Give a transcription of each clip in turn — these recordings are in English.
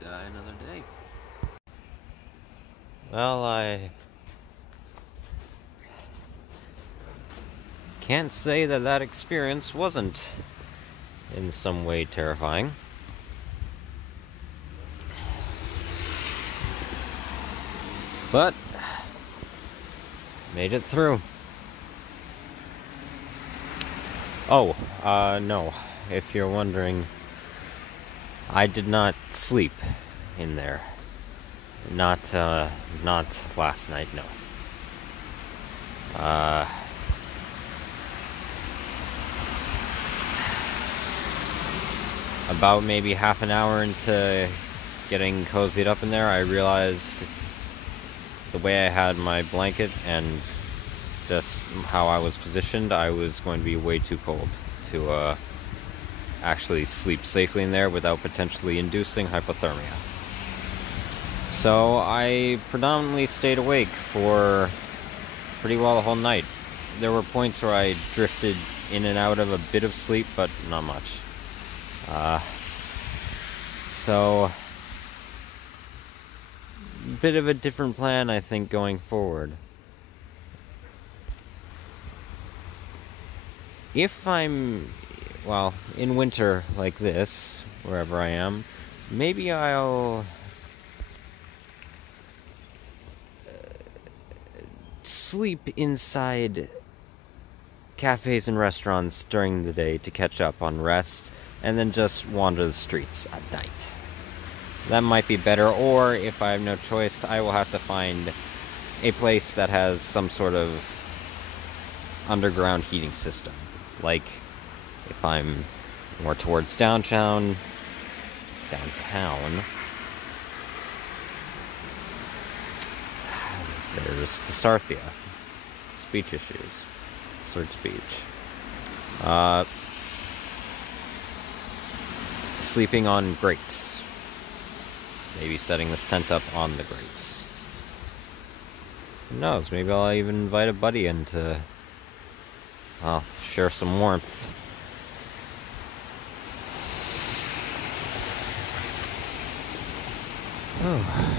die another day. Well, I can't say that that experience wasn't in some way terrifying. But made it through. Oh, no. If you're wondering, I did not sleep in there. Not last night, no. About maybe half an hour into getting cozied up in there, I realized the way I had my blanket and just how I was positioned, I was going to be way too cold to actually sleep safely in there without potentially inducing hypothermia. So I predominantly stayed awake for pretty well the whole night. There were points where I drifted in and out of a bit of sleep, but not much. So a bit of a different plan, I think, going forward. If I'm, well, in winter like this, wherever I am, maybe I'll sleep inside cafes and restaurants during the day to catch up on rest, and then just wander the streets at night. That might be better, or if I have no choice, I will have to find a place that has some sort of underground heating system. Like, if I'm more towards downtown, there's Dysarthia, speech issues, slurred speech. Sleeping on grates. Maybe setting this tent up on the grates. Who knows, maybe I'll even invite a buddy in to, well, share some warmth. Oh.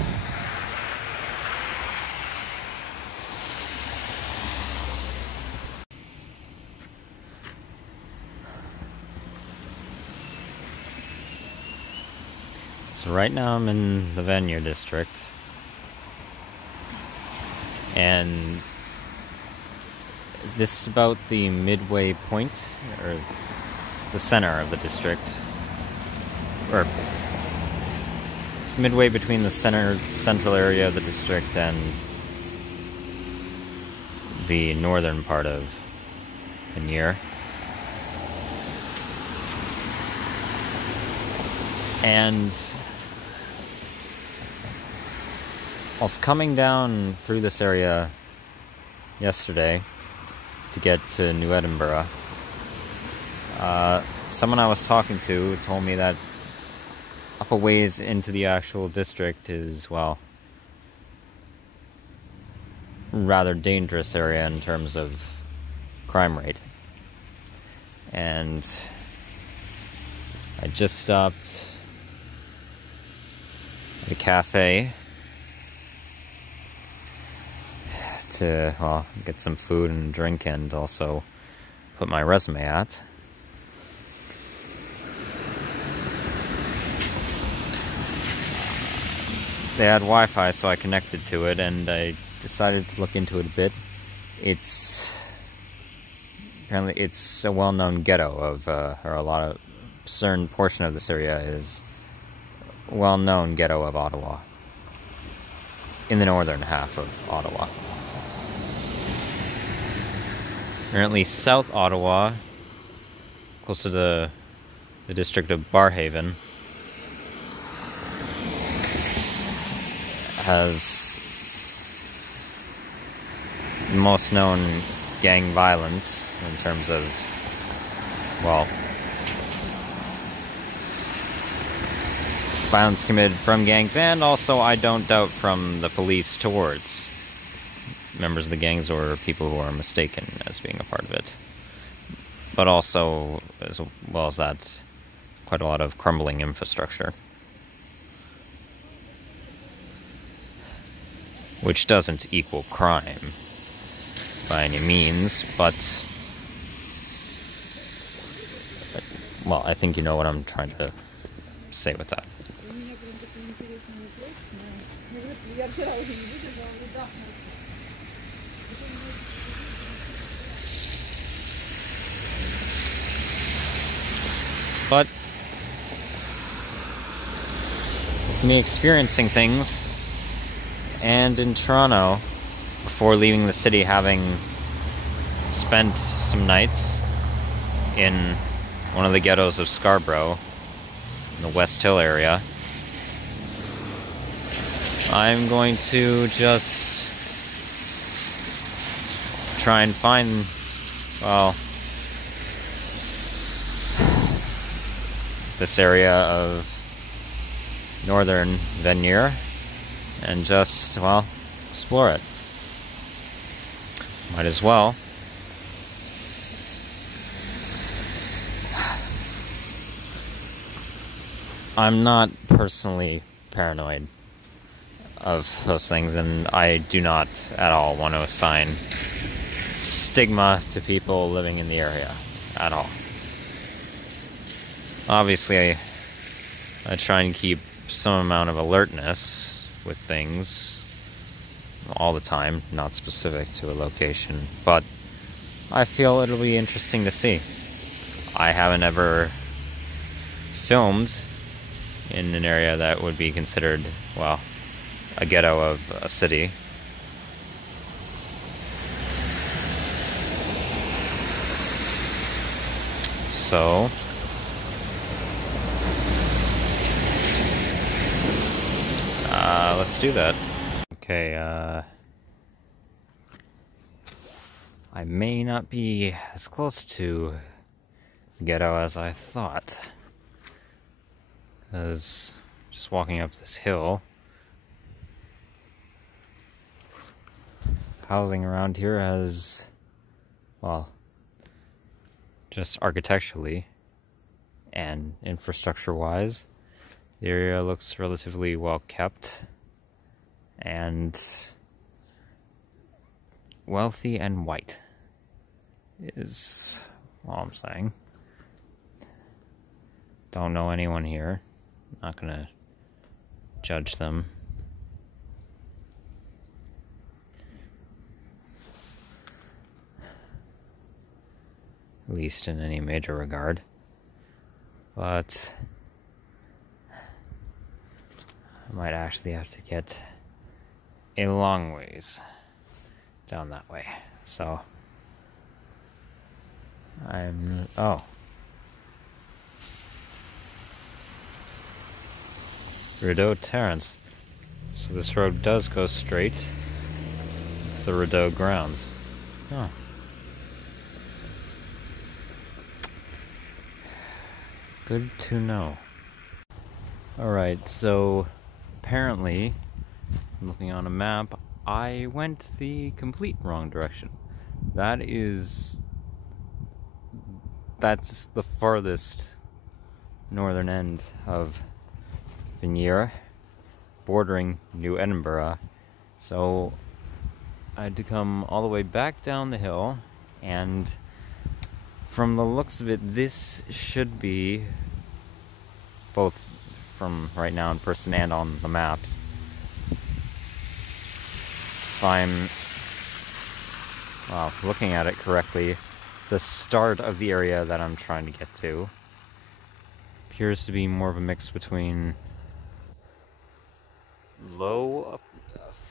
So right now I'm in the Vanier district, and this is about the midway point, or the center of the district, or it's midway between the central area of the district and the northern part of Vanier. And I was coming down through this area yesterday to get to New Edinburgh. Someone I was talking to told me that up a ways into the actual district is, well, rather dangerous area in terms of crime rate. And I just stopped at a cafe to, well, get some food and drink and also put my resume at. They had Wi-Fi, so I connected to it, and I decided to look into it a bit. Apparently it's a well-known ghetto of, or a certain portion of this area is a well-known ghetto of Ottawa, in the northern half of Ottawa. Apparently South Ottawa, close to the district of Barhaven, has the most known gang violence in terms of, well, violence committed from gangs, and also, I don't doubt, from the police towards members of the gangs or people who are mistaken as being a part of it. But also, as well as that, quite a lot of crumbling infrastructure. which doesn't equal crime by any means, but well, I think you know what I'm trying to say with that. But me experiencing things, and in Toronto, before leaving the city, having spent some nights in one of the ghettos of Scarborough, in the West Hill area, I'm going to just try and find, well, this area of northern Vanier and just, well, explore it. Might as well. I'm not personally paranoid of those things, and I do not at all want to assign stigma to people living in the area at all. Obviously, I try and keep some amount of alertness with things all the time, not specific to a location, but I feel it'll be interesting to see. I haven't ever filmed in an area that would be considered, well, a ghetto of a city. So let's do that. Okay, I may not be as close to ghetto as I thought, because just walking up this hill, housing around here has, well, just architecturally and infrastructure-wise, the area looks relatively well kept and wealthy and white is all I'm saying. Don't know anyone here. Not gonna judge them. At least in any major regard. But I might actually have to get a long ways down that way. So oh. Rideau Terrace. So this road does go straight to the Rideau grounds. Oh. Good to know. Alright, so apparently, looking on a map, I went the complete wrong direction. That's the farthest northern end of Vanier, bordering New Edinburgh. So I had to come all the way back down the hill, and from the looks of it, this should be, both from right now in person and on the maps, if I'm looking at it correctly, the start of the area that I'm trying to get to appears to be more of a mix between a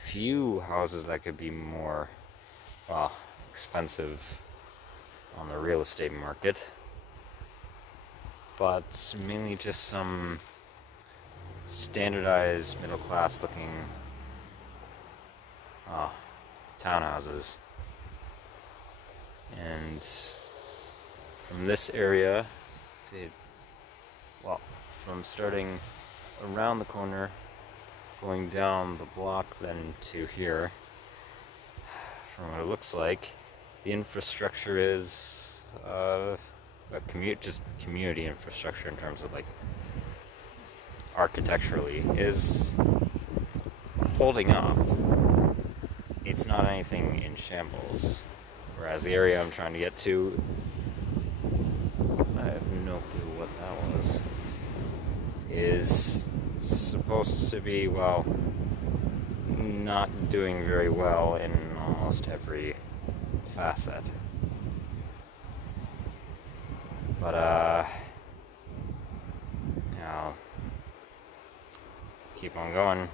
few houses that could be more expensive on the real estate market, but mainly just some standardized middle-class looking townhouses. And from this area from starting around the corner, going down the block then to here, from what it looks like, the infrastructure is just community infrastructure in terms of like architecturally is holding up. it's not anything in shambles. Whereas the area I'm trying to get to, I have no clue what that was, is supposed to be, well, not doing very well in almost every facet. But, I'll keep on going.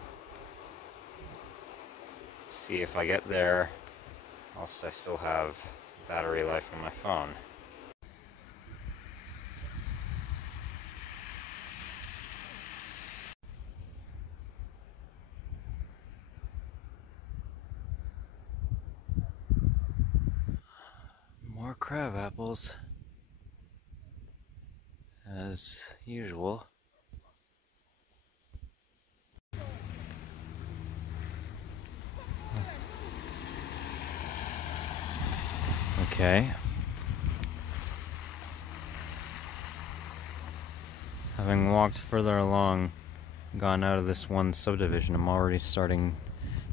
See if I get there, whilst I still have battery life on my phone. More crab apples, as usual. Okay. Having walked further along, gone out of this one subdivision, I'm already starting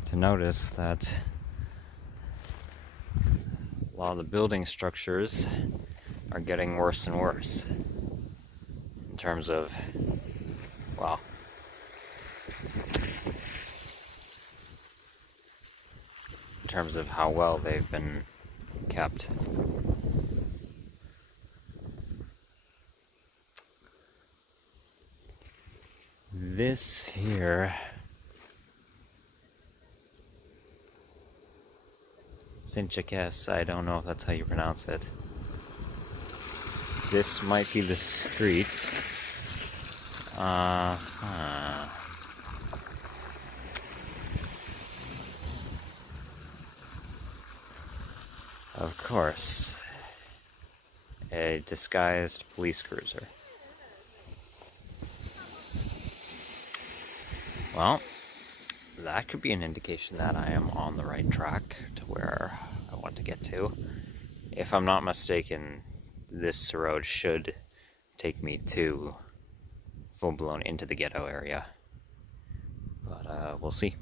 to notice that a lot of the building structures are getting worse and worse in terms of, well, in terms of how well they've been kept. This here, Saint-Jacques, I don't know if that's how you pronounce it. This might be the street. Of course. A disguised police cruiser. Well, that could be an indication that I am on the right track to where I want to get to. If I'm not mistaken, this road should take me to full-blown into the ghetto area. But we'll see.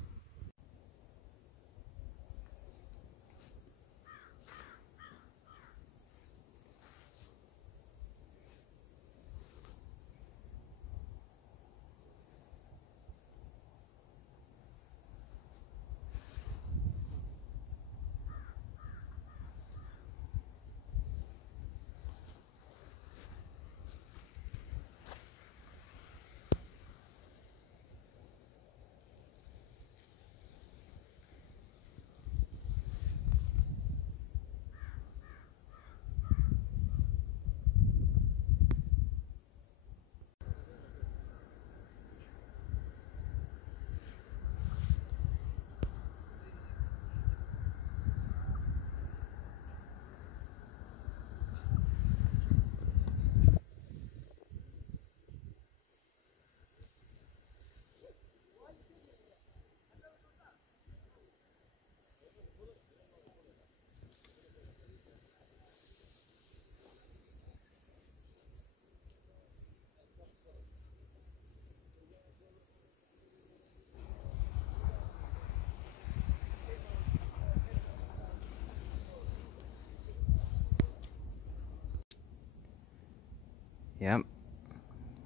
Yep,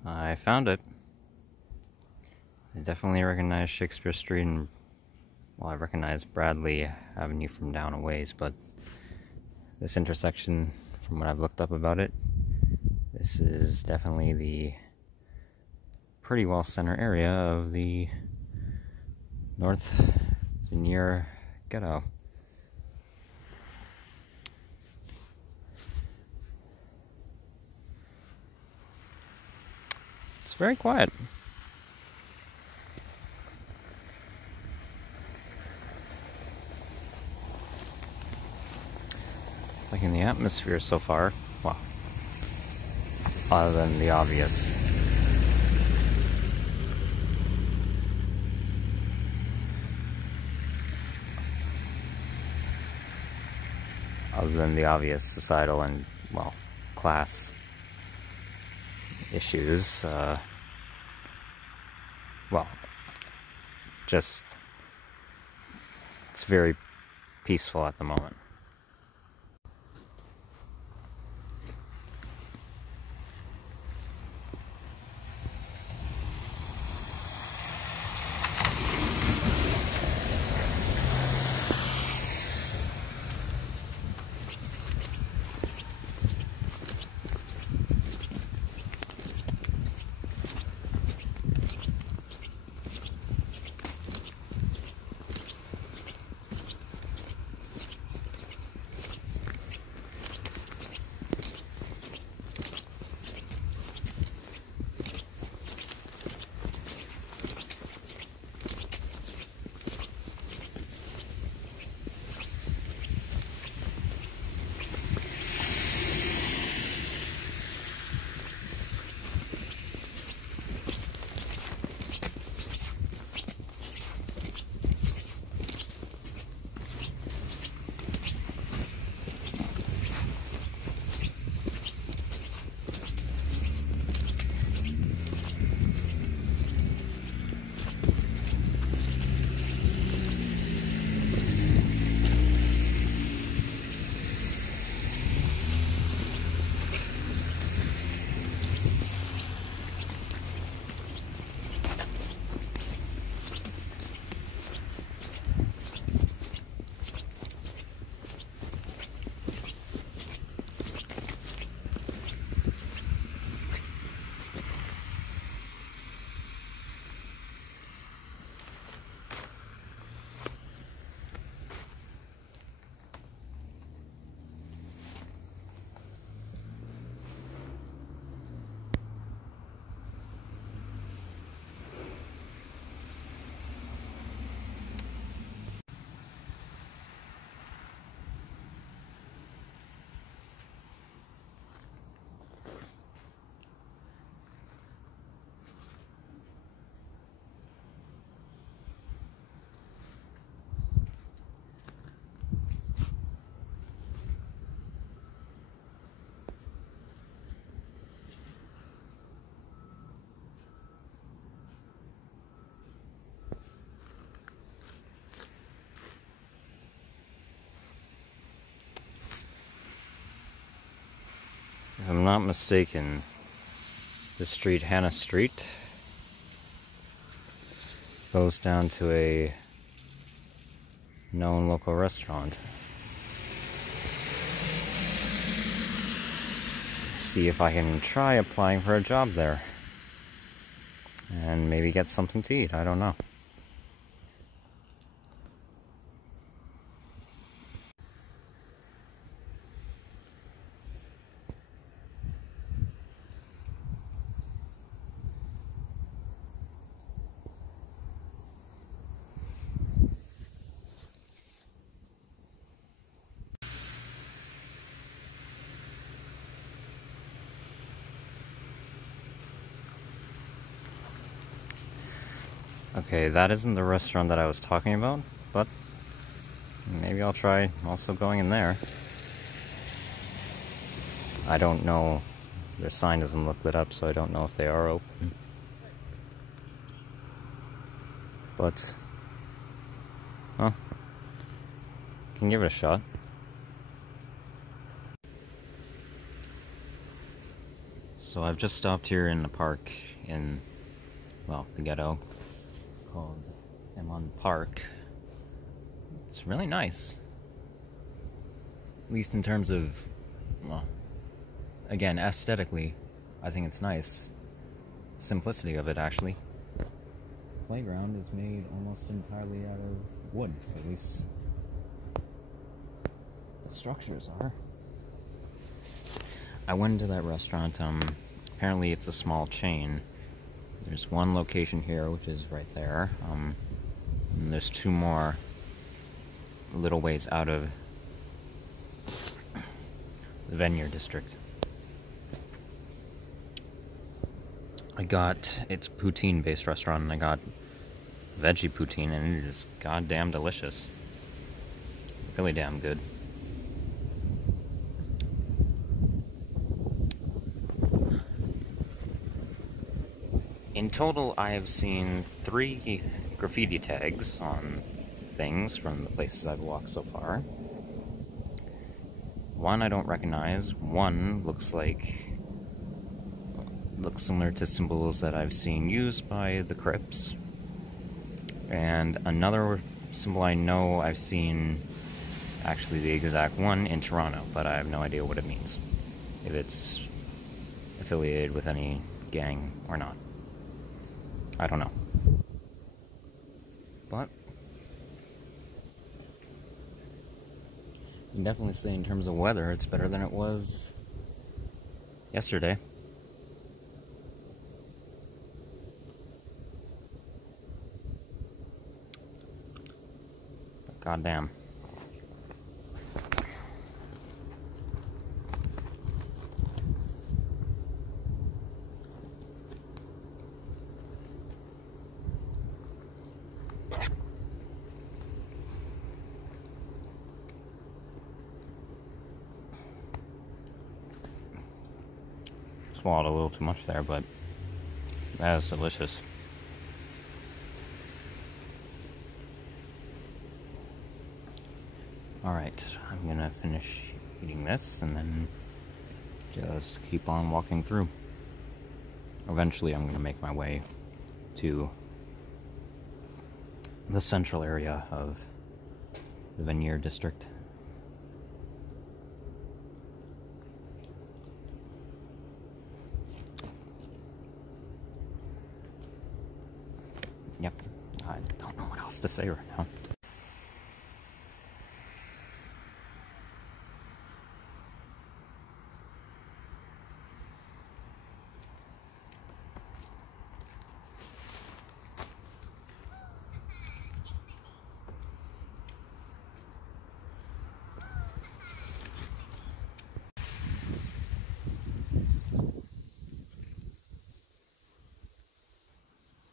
I found it. I definitely recognize Shakespeare Street, and, well, I recognize Bradley Avenue from down a ways, but this intersection, from what I've looked up about it, this is definitely the pretty well center area of the North Vanier Ghetto. It's very quiet. Like in the atmosphere so far, well, other than the obvious. Other than the obvious societal and, well, class issues, well, just, it's very peaceful at the moment. If I'm not mistaken, this street, Hannah Street, goes down to a known local restaurant. Let's see if I can try applying for a job there. And maybe get something to eat, I don't know. Okay, that isn't the restaurant that I was talking about, but maybe I'll try also going in there. I don't know, their sign doesn't look lit up, so I don't know if they are open. But, well, can give it a shot. So I've just stopped here in the park in, well, the Ghetto, called Emon Park. It's really nice. At least in terms of, well, again, aesthetically, I think it's nice. Simplicity of it, actually. The playground is made almost entirely out of wood, at least the structures are. I went into that restaurant, apparently it's a small chain. There's one location here, which is right there, and there's two more a little ways out of the Vanier district. I got, it's a poutine-based restaurant, and I got veggie poutine, and it is goddamn delicious. Really damn good. In total, I have seen 3 graffiti tags on things from the places I've walked so far. One I don't recognize. One looks similar to symbols that I've seen used by the Crips. And another symbol I know I've seen, actually the exact one, in Toronto, but I have no idea what it means. If it's affiliated with any gang or not. I don't know. But you can definitely say in terms of weather, it's better than it was yesterday. But goddamn. Swallowed a little too much there, but that is delicious. Alright, I'm gonna finish eating this and then just keep on walking through. Eventually I'm gonna make my way to the central area of the Vanier district. Yep, I don't know what else to say right now.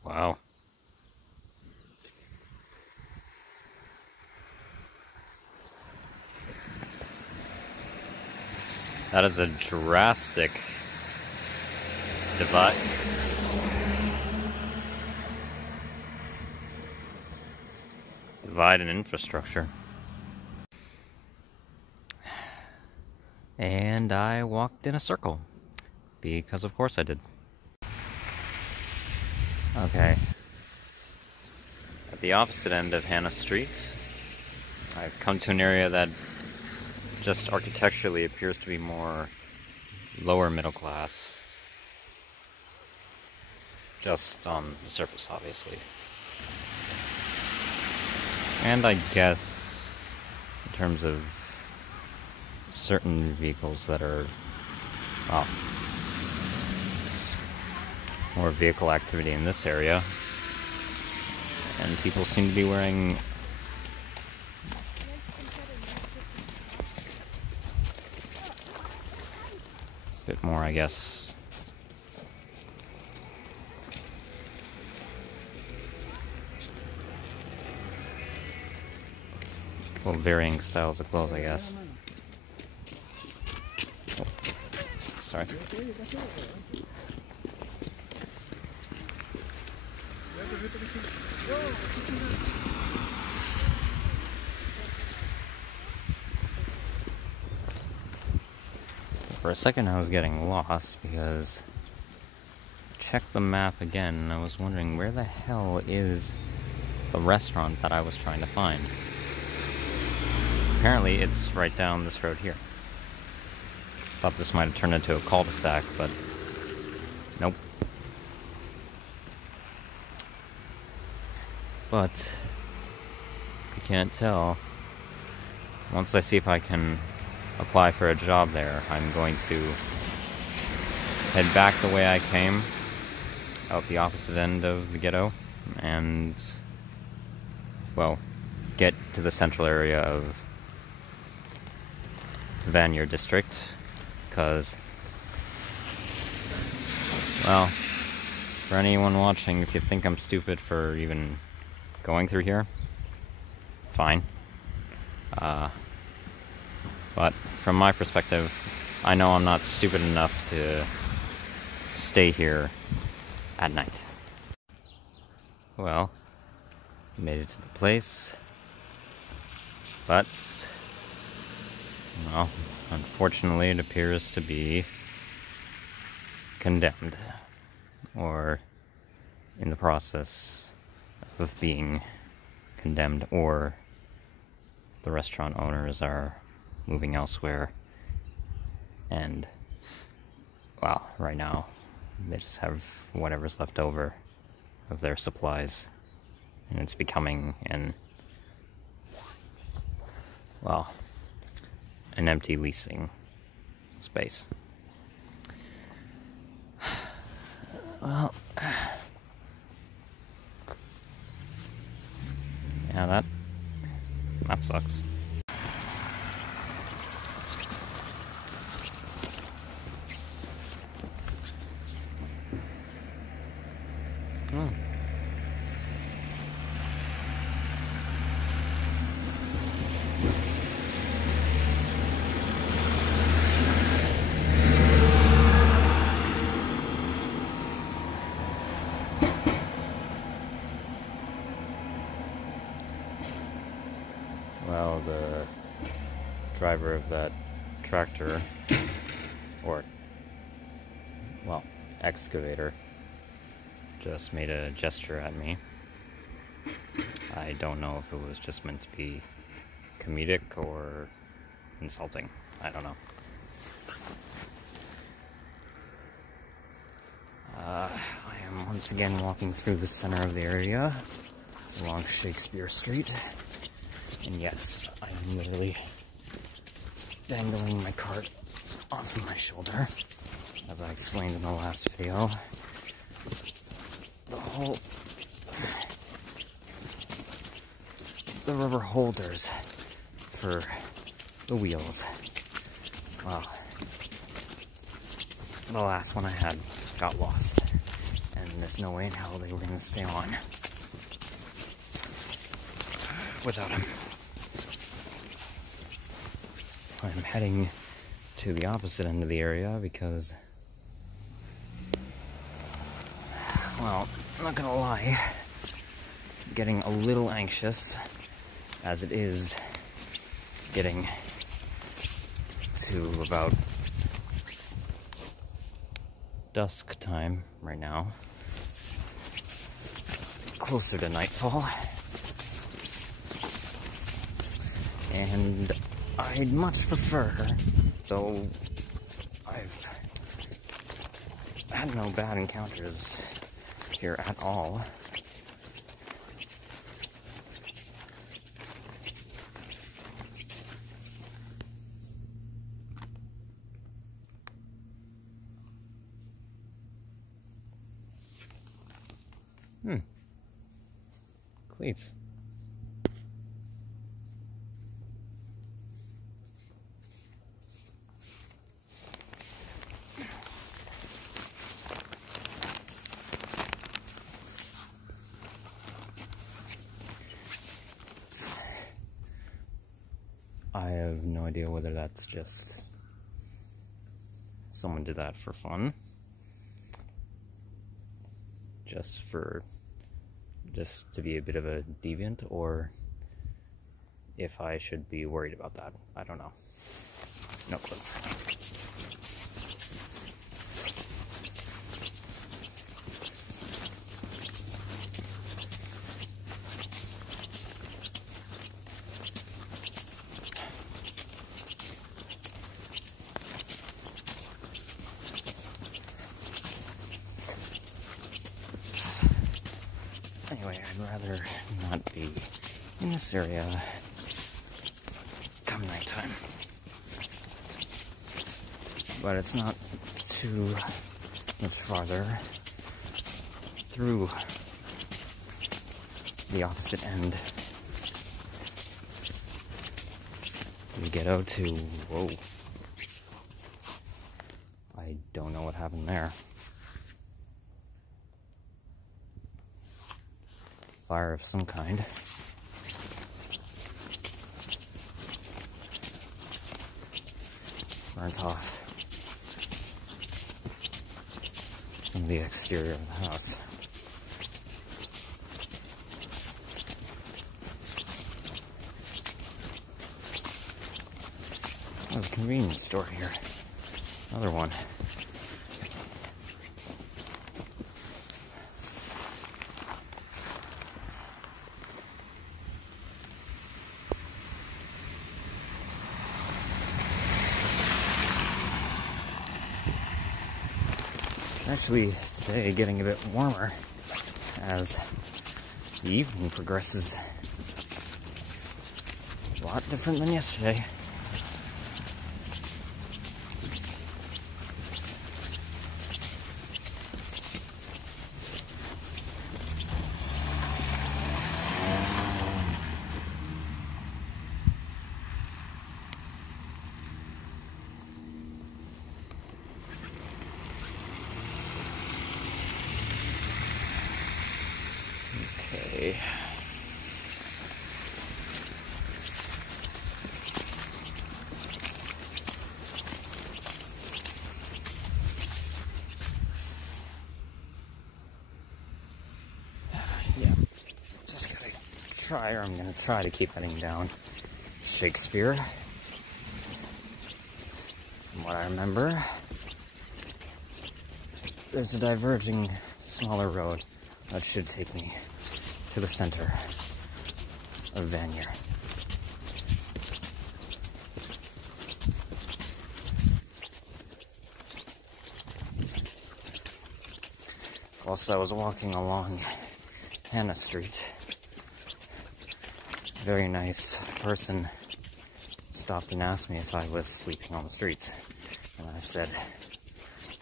Wow. That is a drastic divide. Divide in infrastructure. And I walked in a circle. Because of course I did. Okay. At the opposite end of Hannah Street, I've come to an area that just architecturally appears to be more lower middle class. Just on the surface, obviously. And I guess, in terms of certain vehicles that are, well, more vehicle activity in this area, and people seem to be wearing a bit more, I guess, well, varying styles of clothes, I guess. Oh, sorry. For a second I was getting lost because I checked the map again and I was wondering where the hell is the restaurant that I was trying to find. Apparently it's right down this road here. Thought this might have turned into a cul-de-sac, but nope. But you can't tell. Once I see if I can apply for a job there, I'm going to head back the way I came, out the opposite end of the ghetto, and, well, get to the central area of Vanier district, because, well, for anyone watching, if you think I'm stupid for even going through here, fine. But from my perspective, I know I'm not stupid enough to stay here at night. Well, made it to the place. But, well, unfortunately it appears to be condemned, or in the process of being condemned, or the restaurant owners are moving elsewhere, and, well, right now they just have whatever's left over of their supplies, and it's becoming an empty leasing space. Well, yeah, that sucks. Oh. Well, the driver of that tractor, or, well, excavator, just made a gesture at me. I don't know if it was just meant to be comedic or insulting. I don't know. I am once again walking through the center of the area along Shakespeare Street. And yes, I am literally dangling my cart off of my shoulder. As I explained in the last video, the rubber holders for the wheels, well, the last one I had got lost, and there's no way in hell they were going to stay on without him. I'm heading to the opposite end of the area because, well, I'm not gonna lie, I'm getting a little anxious as it is getting to about dusk time right now, closer to nightfall, and I'd much prefer, though I've had no bad encounters here at all, cleats. I have no idea whether that's just someone did that for fun, just to be a bit of a deviant, or if I should be worried about that. I don't know. No clue. Anyway, I'd rather not be in this area come nighttime. But it's not too much farther through the opposite end of the Ghetto to, whoa, I don't know what happened there. Fire of some kind. Burnt off some of the exterior of the house. There's a convenience store here. Another one. It's actually today getting a bit warmer as the evening progresses. It's a lot different than yesterday. Okay. Yeah, just gotta try, or I'm gonna try to keep heading down Shakespeare. From what I remember, there's a diverging smaller road that should take me to the center of Vanier. Whilst I was walking along Hannah Street, a very nice person stopped and asked me if I was sleeping on the streets. And I said,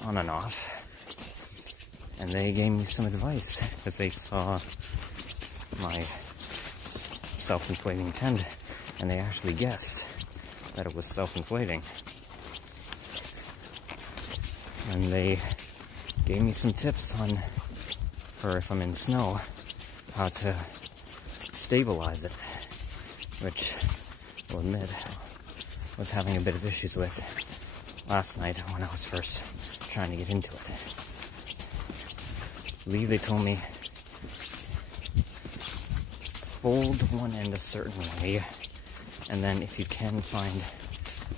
on and off. And they gave me some advice because they saw my self-inflating tent, and they actually guessed that it was self-inflating. And they gave me some tips on, for if I'm in snow, how to stabilize it, which I'll admit I was having a bit of issues with last night when I was first trying to get into it. I believe they told me fold one end a certain way, and then if you can find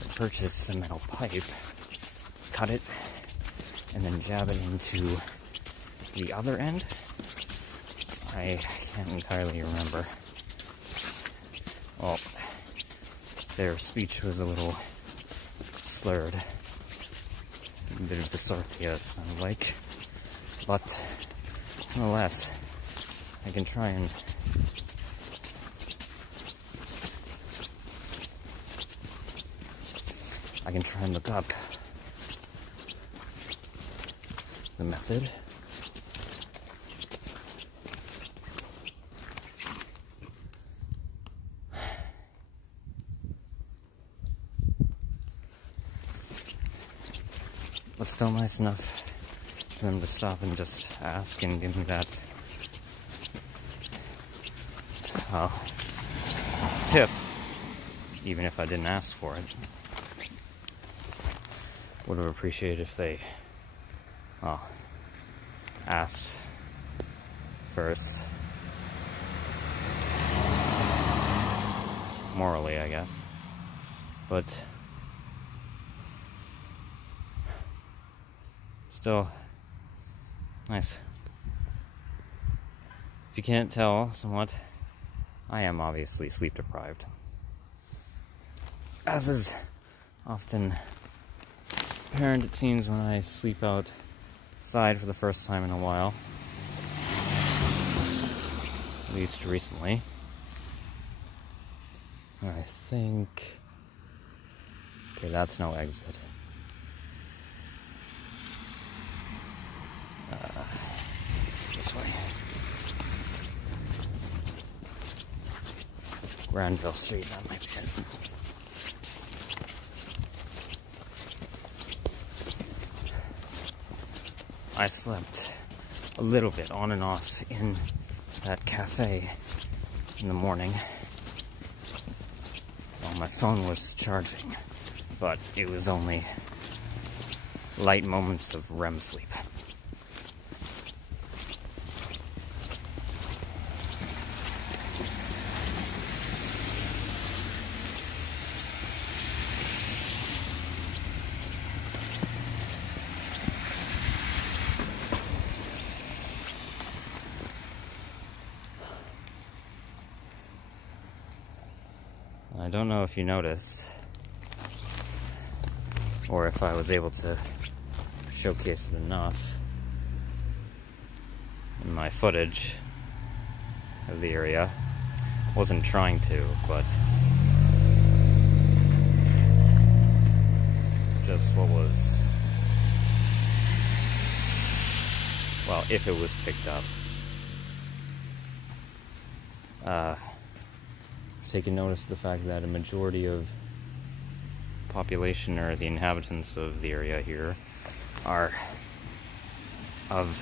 or purchase a metal pipe, cut it and then jab it into the other end. I can't entirely remember. Well, their speech was a little slurred, a bit of dysarthria it sounded like, but nonetheless, I can try and look up the method. But still nice enough for them to stop and just ask and give me that tip, even if I didn't ask for it. Would have appreciated if they asked first. Morally, I guess. But still nice. If you can't tell somewhat, I am obviously sleep deprived, as is often apparent, it seems, when I sleep outside for the first time in a while. At least recently. I think... okay, that's no exit. This way. Granville Street, that might be it. I slept a little bit on and off in that cafe in the morning while my phone was charging, but it was only light moments of REM sleep. I don't know if you noticed, or if I was able to showcase it enough in my footage of the area. Wasn't trying to, but just what was, well, if it was picked up. Taking notice of the fact that a majority of population, or the inhabitants of the area here, are of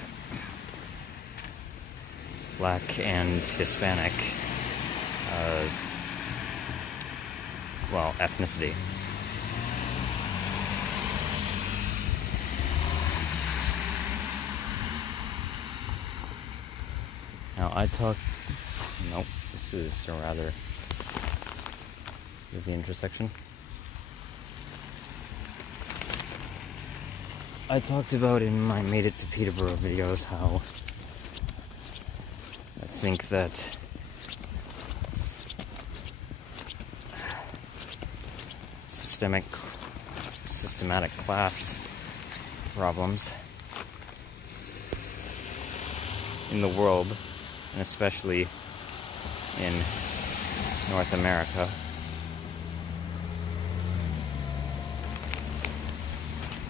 Black and Hispanic well, ethnicity. Now nope, this is a rather busy intersection. I talked about in my Made It to Peterborough videos how I think that systematic class problems in the world, and especially in North America,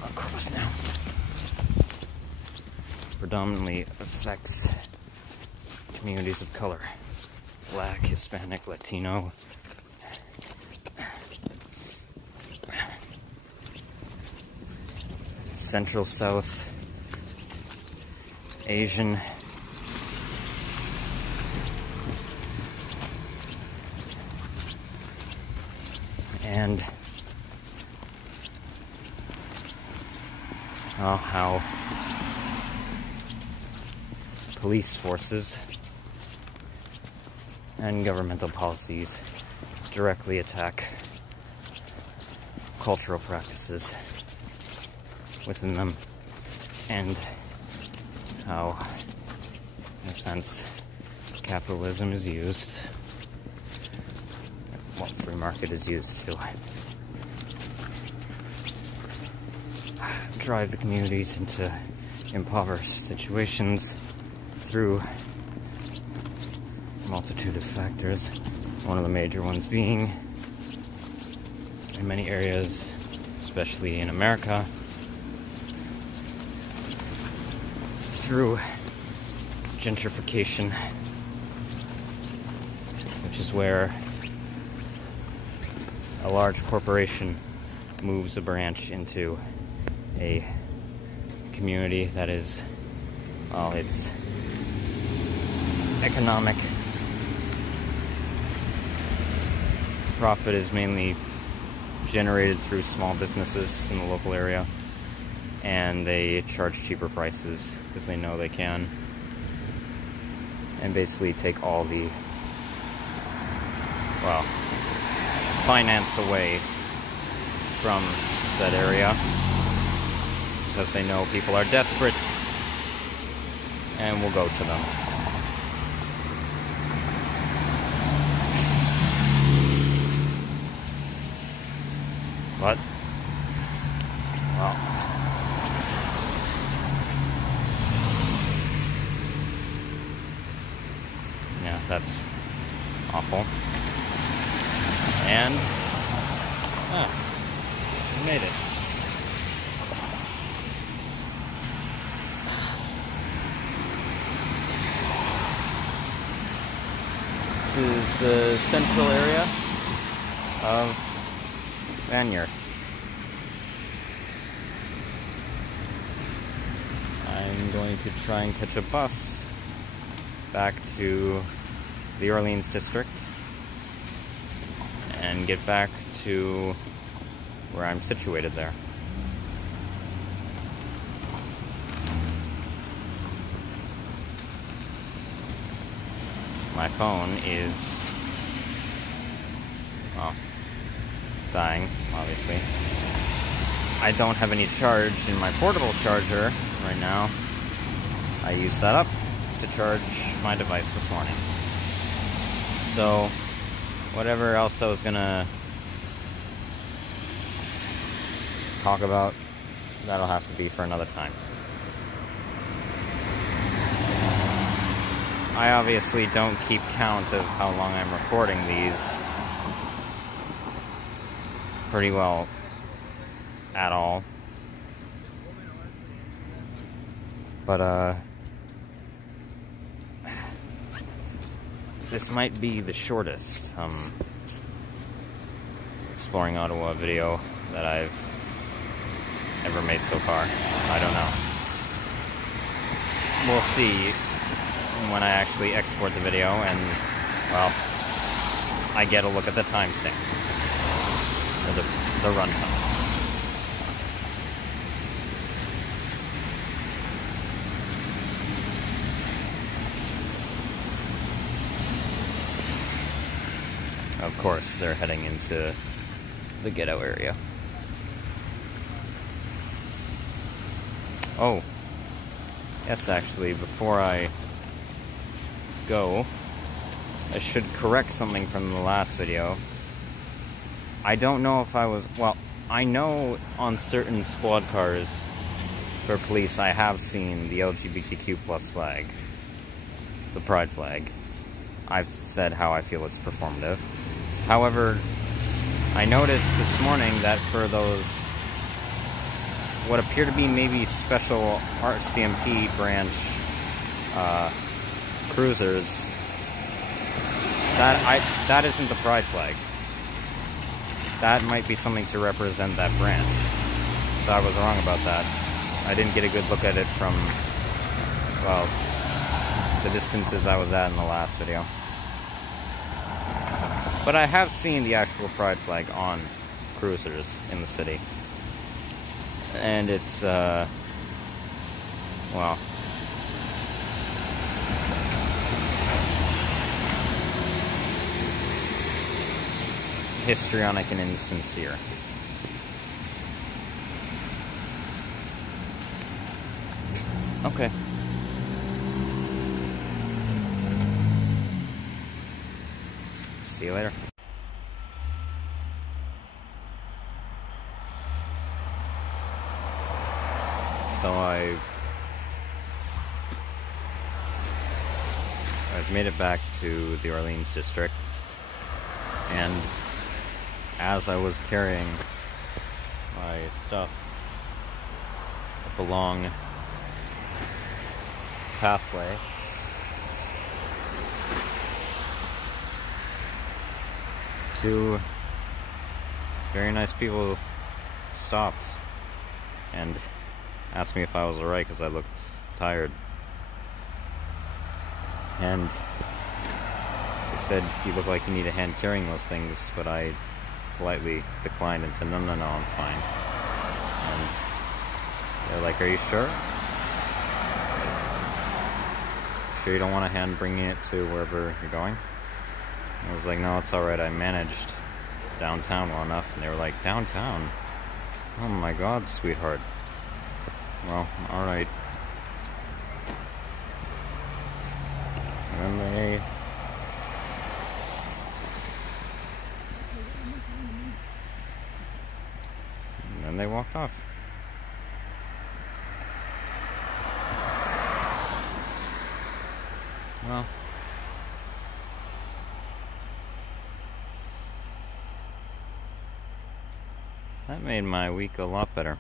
across now, predominantly affects communities of color: Black, Hispanic, Latino, Central, South, Asian, and how police forces and governmental policies directly attack cultural practices within them, and how, in a sense, capitalism is used, well, free market is used to drive the communities into impoverished situations through a multitude of factors. One of the major ones being, in many areas, especially in America, through gentrification, which is where a large corporation moves a branch into a community that is, well, its economic profit is mainly generated through small businesses in the local area, and they charge cheaper prices because they know they can, and basically take all the, well, finance away from said area because they know people are desperate and will go to them. But, well, yeah, that's awful. And, we made it. This is the central area of Vanier. I'm going to try and catch a bus back to the Orleans district and get back to where I'm situated there. My phone is, well, dying, obviously. I don't have any charge in my portable charger right now. I used that up to charge my device this morning. So, whatever else I was gonna talk about, that'll have to be for another time. I obviously don't keep count of how long I'm recording these pretty well at all. But, this might be the shortest, exploring Ottawa video that I've ever made so far. I don't know. We'll see when I actually export the video and, well, I get a look at the timestamp, or the runtime. Of course, they're heading into the Ghetto area. Oh, yes, actually, before I go, I should correct something from the last video. I don't know if I was, well, I know on certain squad cars for police I have seen the LGBTQ plus flag, the pride flag. I've said how I feel it's performative. However, I noticed this morning that for those, what appear to be maybe special RCMP branch cruisers, that isn't the pride flag. That might be something to represent that brand. So I was wrong about that. I didn't get a good look at it from, well, the distances I was at in the last video. But I have seen the actual pride flag on cruisers in the city. And it's, well, histrionic and insincere. Okay. See you later. So I've made it back to the Orleans district, and as I was carrying my stuff up a long pathway, two very nice people stopped and asked me if I was alright because I looked tired. And they said, "You look like you need a hand carrying those things," but I politely declined and said, no, I'm fine. And they're like, "Are you sure? Sure you don't want a hand bringing it to wherever you're going?" I was like, "No, it's alright, I managed downtown well enough." And they were like, "Downtown? Oh my god, sweetheart." Well, alright. And then they walked off. Well, that made my week a lot better.